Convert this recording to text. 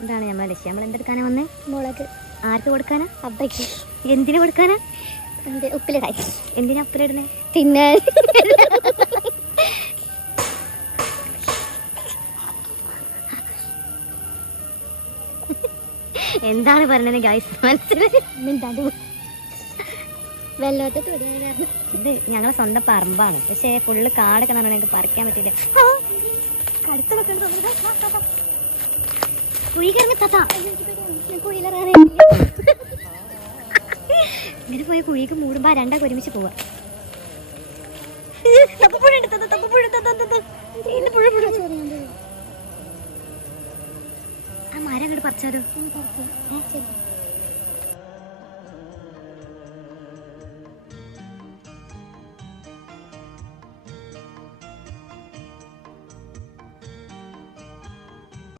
എന്താണ് നമ്മളെ ലക്ഷ്യം. നമ്മൾ എന്തെടുക്കാനാ വന്നേ? മുളക്. ആർക്ക് കൊടുക്കാനാ? അബ്ബയ്ക്ക് എന്തിനു കൊടുക്കാനാ? എന്ത്? ഉപ്പിലിടാൻ. എന്തിനാ ഉപ്പിലിടണേ പിന്നെ എന്താണ് പറഞ്ഞത് ഗൈസ്? മനസ്സിലായി. വെള്ളത്തെ തൊടിയായ ഇത് ഞങ്ങളെ സ്വന്തം പറമ്പാണ്. പക്ഷേ ഫുള്ള് കാടൊക്കെ നടന്നു ഞങ്ങൾക്ക് പറിക്കാൻ പറ്റില്ല കടുത്ത് വെക്കണം ഇങ്ങനെ പോയ കുഴിക്ക് മൂടുമ്പോ രണ്ടാ ഒരുമിച്ച് പോവാ. ആ മരം അങ്ങോട്ട് പറിച്ചാലോ?